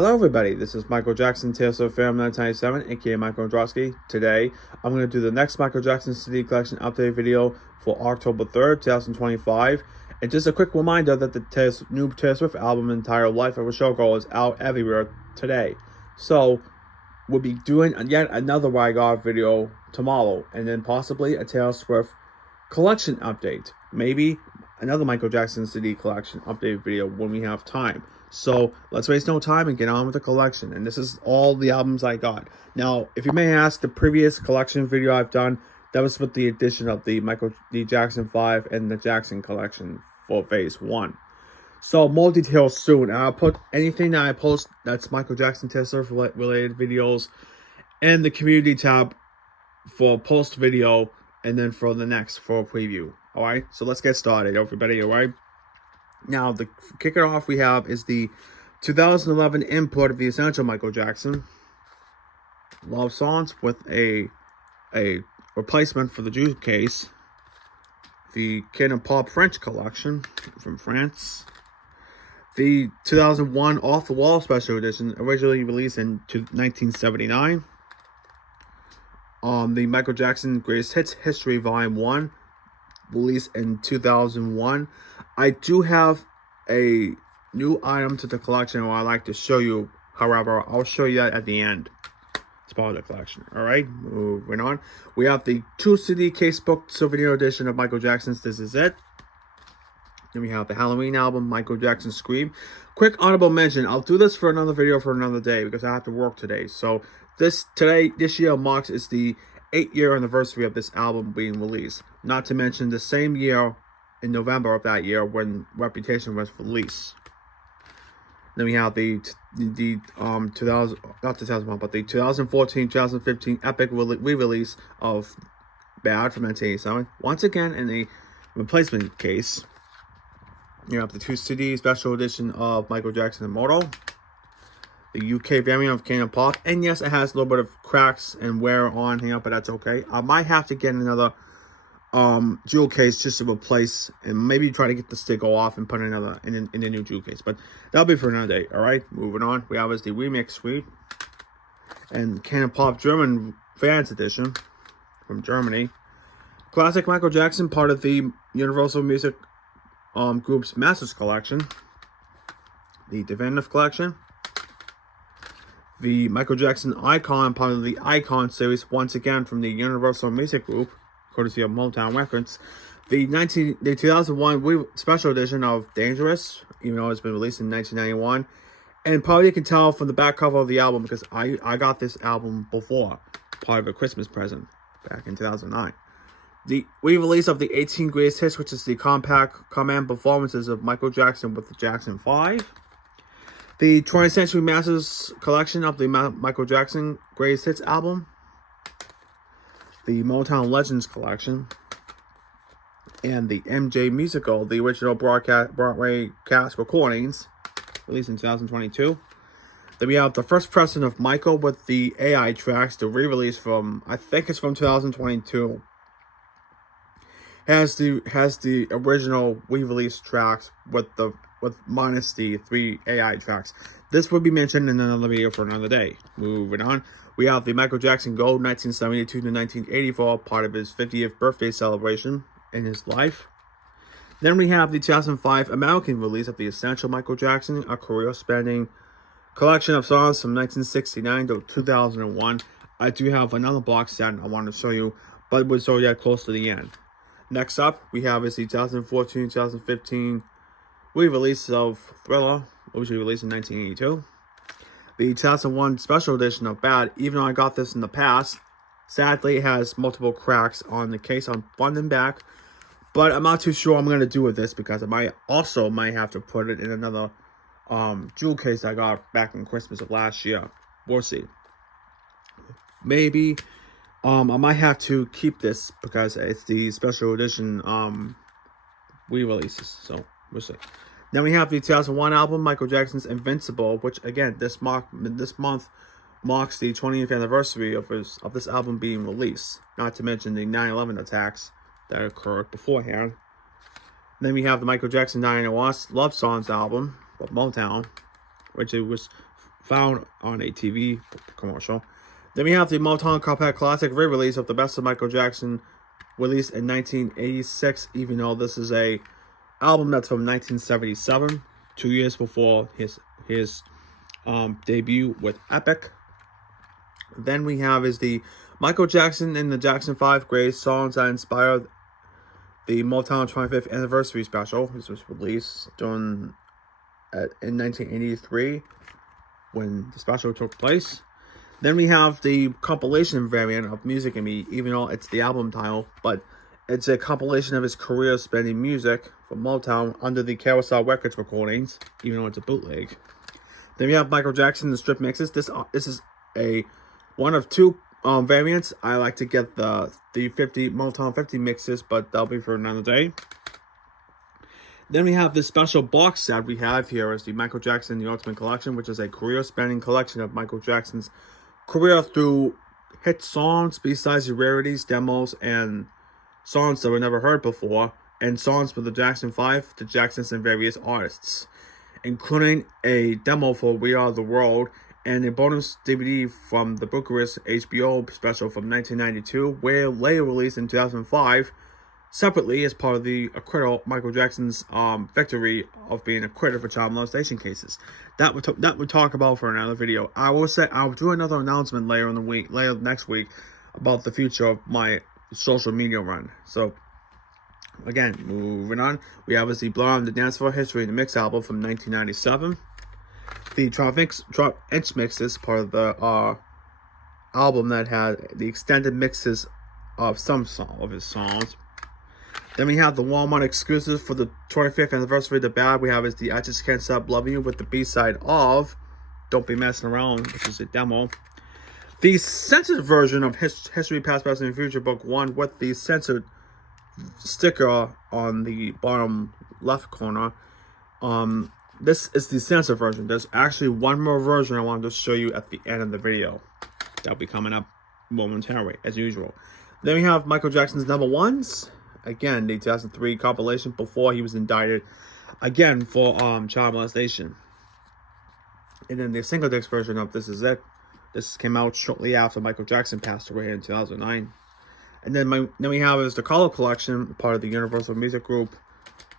Hello everybody, this is Michael Jackson, Tales of Film 1997, aka Michael Drosky. Today, I'm going to do the next Michael Jackson CD collection update video for October 3rd, 2025. And just a quick reminder that the new Taylor Swift album entitled Life of a Showgirl is out everywhere today. So, we'll be doing yet another Rygar video tomorrow, and then possibly a Taylor Swift collection update. Maybe another Michael Jackson CD collection update video when we have time. So let's waste no time and get on with the collection. And this is all the albums I got. Now, if you may ask, the previous collection video I've done, that was with the addition of the Michael D. Jackson 5 and the Jackson collection for phase 1. So more details soon. I'll put anything that I post that's Michael Jackson Taylor related videos in the community tab for post video, and then for the next for a preview. Alright, so let's get started, everybody. Alright, now the kick it off we have is the 2011 import of the Essential Michael Jackson Love Songs with a replacement for the jewel case, the Kid and Pop French collection from France, the 2001 Off the Wall Special Edition, originally released in 1979. The Michael Jackson Greatest Hits History Volume 1, released in 2001. I do have a new item to the collection I'd like to show you. However, I'll show you that at the end. It's part of the collection. Alright, moving on. We have the 2 CD Casebook Souvenir Edition of Michael Jackson's This Is It. Then we have the Halloween album, Michael Jackson Scream. Quick honorable mention, I'll do this for another video for another day because I have to work today. So this year marks is the 8-year anniversary of this album being released. Not to mention the same year, in November of that year, when Reputation was released. Then we have the 2014-2015 epic re-release of Bad from 1987. Once again in a replacement case. You have the 2 CD special edition of Michael Jackson Immortal, the UK variant of King and Pop, and yes, it has a little bit of cracks and wear on here, but that's okay. I might have to get another jewel case just to replace, and maybe try to get the sticker off and put another in the new jewel case, but that'll be for another day. All right, moving on. We have is the remix suite and King and Pop German Fans Edition from Germany. Classic Michael Jackson, part of the Universal Music Group's Masters Collection, the Definitive Collection, the Michael Jackson Icon, part of the Icon series, once again from the Universal Music Group, courtesy of Motown Records, the 2001 special edition of Dangerous, even though it's been released in 1991, and probably you can tell from the back cover of the album because I got this album before, part of a Christmas present back in 2009. The re-release of the 18 Greatest Hits, which is the compact command performances of Michael Jackson with the Jackson 5. The 20th Century Masters collection of the Michael Jackson Greatest Hits album. The Motown Legends collection. And the MJ Musical, the original Broadway cast recordings, released in 2022. Then we have the first pressing of Michael with the AI tracks, the re-release from, I think it's from 2022. Has the original re-release tracks with minus the 3 AI tracks. This will be mentioned in another video for another day. Moving on, we have the Michael Jackson Gold 1972 to 1984, part of his 50th birthday celebration in his life. Then we have the 2005 American release of the Essential Michael Jackson, a career-spanning collection of songs from 1969 to 2001. I do have another box set I want to show you, but we'll show you that close to the end. Next up, we have is the 2014-2015 re-release of Thriller, which was released in 1982. The 2001 special edition of Bad, even though I got this in the past, sadly it has multiple cracks on the case on front and back. But I'm not too sure I'm going to do with this because I might have to put it in another jewel case I got back in Christmas of last year. We'll see. Maybe I might have to keep this because it's the special edition re-releases, so we'll see. Then we have the 2001 album, Michael Jackson's Invincible, which again this month marks the 20th anniversary of this album being released. Not to mention the 9/11 attacks that occurred beforehand. Then we have the Michael Jackson 901 Love Songs album of Motown, which it was found on a TV commercial. Then we have the Motown Compact Classic re-release of the Best of Michael Jackson, released in 1986, even though this is a album that's from 1977, 2 years before his debut with Epic. Then we have is the Michael Jackson and the Jackson 5 Greatest Songs that inspired the Motown 25th Anniversary Special. This was released in 1983 when the special took place. Then we have the compilation variant of Music and Me, even though it's the album title, but it's a compilation of his career spanning music from Motown under the Carousel Records recordings, even though it's a bootleg. Then we have Michael Jackson, the strip mixes. This is a one of two variants. I like to get the 50 Motown 50 mixes, but that'll be for another day. Then we have this special box set we have here is the Michael Jackson The Ultimate Collection, which is a career-spanning collection of Michael Jackson's career through hit songs, B-sides, rarities, demos, and songs that were never heard before, and songs for the Jackson 5, the Jacksons, and various artists, including a demo for We Are the World, and a bonus DVD from the Bucharest HBO special from 1992, where later released in 2005, separately as part of the acquittal, Michael Jackson's victory of being acquitted for child molestation cases. That would talk about for another video. I will do another announcement later next week about the future of my social media run. So again, moving on, we have the Blow on the Dance Floor History and the Mix album from 1997. The Trop Inch mixes, part of the album that had the extended mixes of some of his songs. Then we have the Walmart exclusive for the 25th anniversary of The Bad. We have is the I Just Can't Stop Loving You with the B-side of Don't Be Messing Around, which is a demo. The censored version of History, Past, Present, and Future Book 1 with the censored sticker on the bottom left corner. This is the censored version. There's actually one more version I wanted to show you at the end of the video. That'll be coming up momentarily, as usual. Then we have Michael Jackson's Number Ones. Again, the 2003 compilation before he was indicted again for child molestation. And then the single disc version of This Is It. This came out shortly after Michael Jackson passed away in 2009. And then we have is the Color Collection, part of the Universal Music Group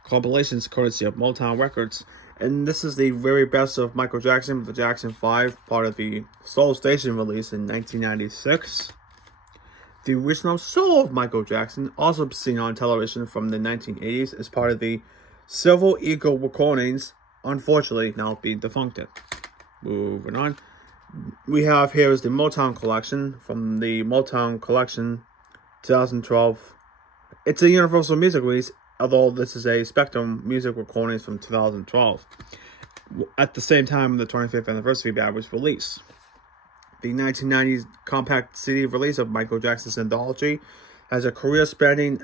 compilations courtesy of Motown Records. And this is the very best of Michael Jackson with the Jackson 5, part of the Soul Station release in 1996. The original Soul of Michael Jackson, also seen on television from the 1980s, is part of the Silver Eagle recordings, unfortunately now being defunct. Moving on. We have here is the Motown Collection from the Motown Collection 2012. It's a Universal Music release, although this is a Spectrum Music recordings from 2012. At the same time, the 25th anniversary band was released. The 1990s compact CD release of Michael Jackson's Anthology has a career-spanning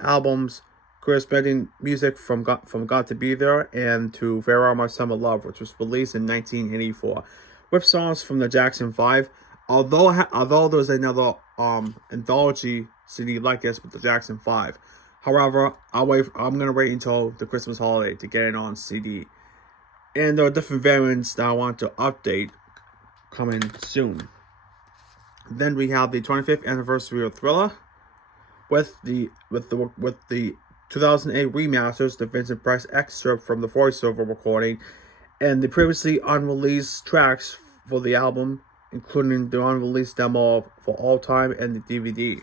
music from God to Be There and to Where Are My Summer Love, which was released in 1984, with songs from the Jackson 5. Although there's another anthology CD like this with the Jackson 5. However, I'm gonna wait until the Christmas holiday to get it on CD. And there are different variants that I want to update coming soon. Then we have the 25th anniversary of Thriller with the 2008 remasters, the Vincent Price excerpt from the voiceover recording, and the previously unreleased tracks for the album, including the unreleased demo for All Time and the DVD.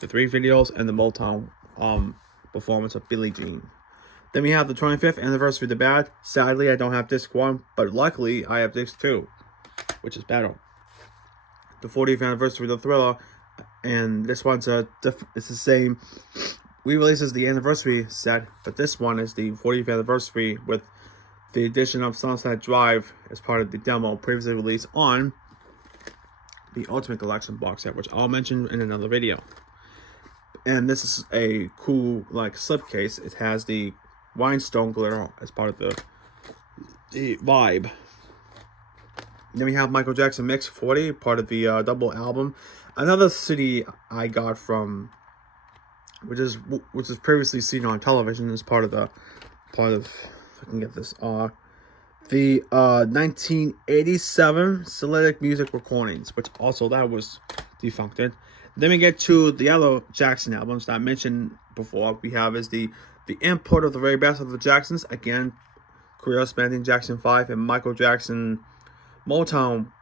The 3 videos and the Motown performance of Billie Jean. Then we have the 25th anniversary of The Bad. Sadly, I don't have disc 1, but luckily I have disc 2, which is better. The 40th anniversary of The Thriller, and this one's it's the same re-release as the anniversary set, but this one is the 40th anniversary with the addition of Sunset Drive as part of the demo previously released on the Ultimate Collection box set, which I'll mention in another video. And this is a cool slipcase. It has the rhinestone glitter as part of the vibe. Then we have Michael Jackson Mix 40, part of the double album. Another CD I got from, which is previously seen on television as part of if I can get this, the 1987 Celtic Music Recordings, which also that was defuncted. Then we get to the other Jackson albums that I mentioned before. We have is the input of the very best of the Jacksons. Again, career spanning Jackson 5 and Michael Jackson Motown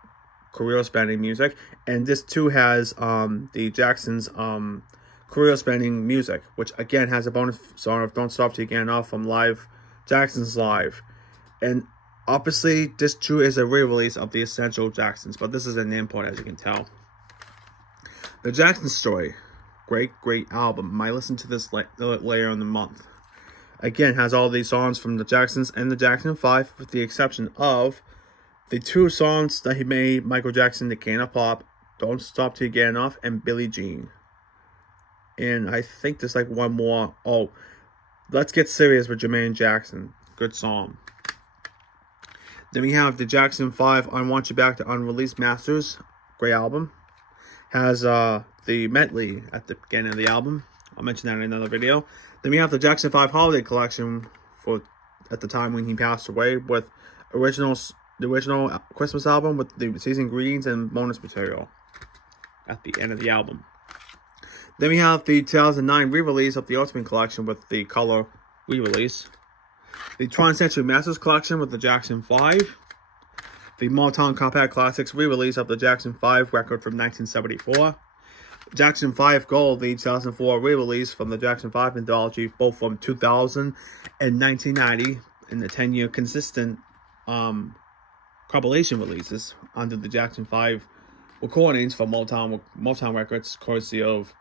career spanning music. And this too has the Jacksons career spanning music, which again has a bonus song of Don't Stop Till You Get Enough from Live Jackson's Live. And obviously this too is a re-release of the Essential Jacksons, but this is an input, as you can tell. The Jackson Story, great album. Might listen to this later in the month. Again, has all these songs from the Jacksons and the Jackson 5, with the exception of the 2 songs that he made Michael Jackson, The Can of Pop, Don't Stop Till You Get Enough, and Billie Jean. And I think there's like one more. Oh, Let's Get Serious with Jermaine Jackson. Good song. Then we have the Jackson 5 I Want You Back to Unreleased Masters. Great album. Has the medley at the beginning of the album. I'll mention that in another video. Then we have the Jackson 5 Holiday Collection for at the time when he passed away, with the original Christmas album with the season greetings and bonus material at the end of the album. Then we have the 2009 re-release of the Ultimate Collection with the color re-release. The 20th Century Masters Collection with the Jackson 5. The Motown Compact Classics re-release of the Jackson 5 record from 1974. Jackson 5 Gold, the 2004 re-release from the Jackson 5 Anthology, both from 2000 and 1990, and the 10-year consistent compilation releases under the Jackson 5 recordings from Motown Records, courtesy of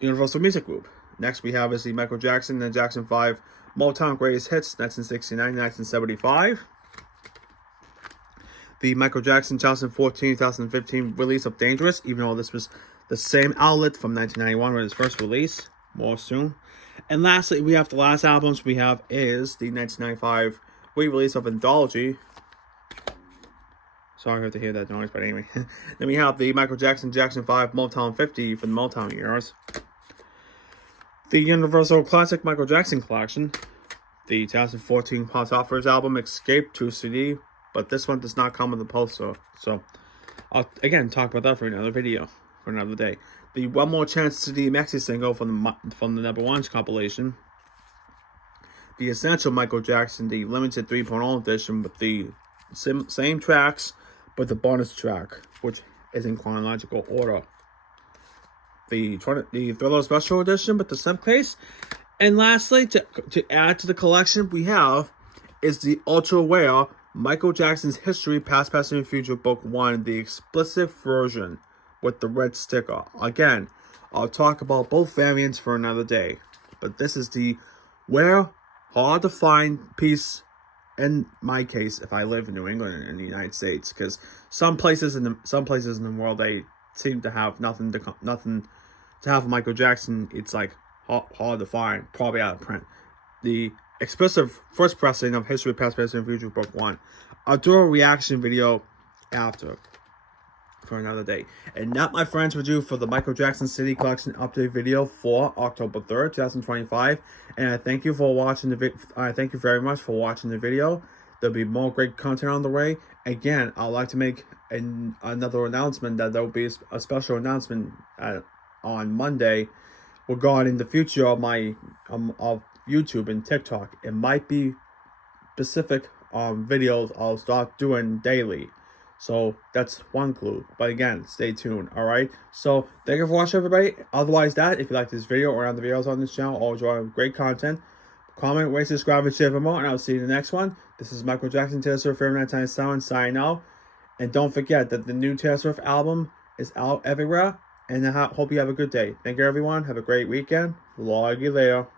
Universal Music Group. Next we have is the Michael Jackson and Jackson 5 Motown Greatest Hits, 1969-1975. The Michael Jackson 2014-2015 release of Dangerous, even though this was the same outlet from 1991 with his first release. More soon. And lastly, we have the last albums we have is the 1995 re-release of Anthology. Sorry if to hear that noise, but anyway. Then we have the Michael Jackson 5 Motown 50 from the Motown years. The Universal Classic Michael Jackson Collection. The 2014 Pops Offers album Escape 2 CD. But this one does not come with the poster. So, I'll again talk about that for another video, for another day. The One More Chance CD maxi-single from the number 1's compilation. The Essential Michael Jackson, the limited 3.0 edition with the same tracks, but the bonus track, which is in chronological order. The Thriller Special Edition with the slipcase. And lastly, to add to the collection, we have is the ultra rare Michael Jackson's History, Past, Present, and Future Book 1, the explicit version with the red sticker. Again, I'll talk about both variants for another day. But this is the rare, hard to find piece, in my case, if I live in New England and in the United States, because some places in the world they seem to have nothing to have Michael Jackson. It's like hard to find, probably out of print. The explicit first pressing of History, Past, Present, and Future Book 1. I'll do a reaction video after for another day. And that, my friends, will do for the Michael Jackson CD Collection update video for October 3rd, 2025. And I thank you for watching thank you very much for watching the video. There'll be more great content on the way. Again, I'd like to make another announcement that there will be a special announcement on Monday regarding the future of my of YouTube and TikTok. It might be specific videos I'll start doing daily. So that's one clue. But again, stay tuned. Alright. So thank you for watching, everybody. Otherwise, if you like this video or other videos on this channel or enjoy great content, comment, rate, subscribe, and share for more. And I'll see you in the next one. This is Michael Jackson, Taylor Swift, Favorite 1997, signing out. And don't forget that the new Taylor Swift album is out everywhere. And I hope you have a good day. Thank you, everyone. Have a great weekend. Vlog you later.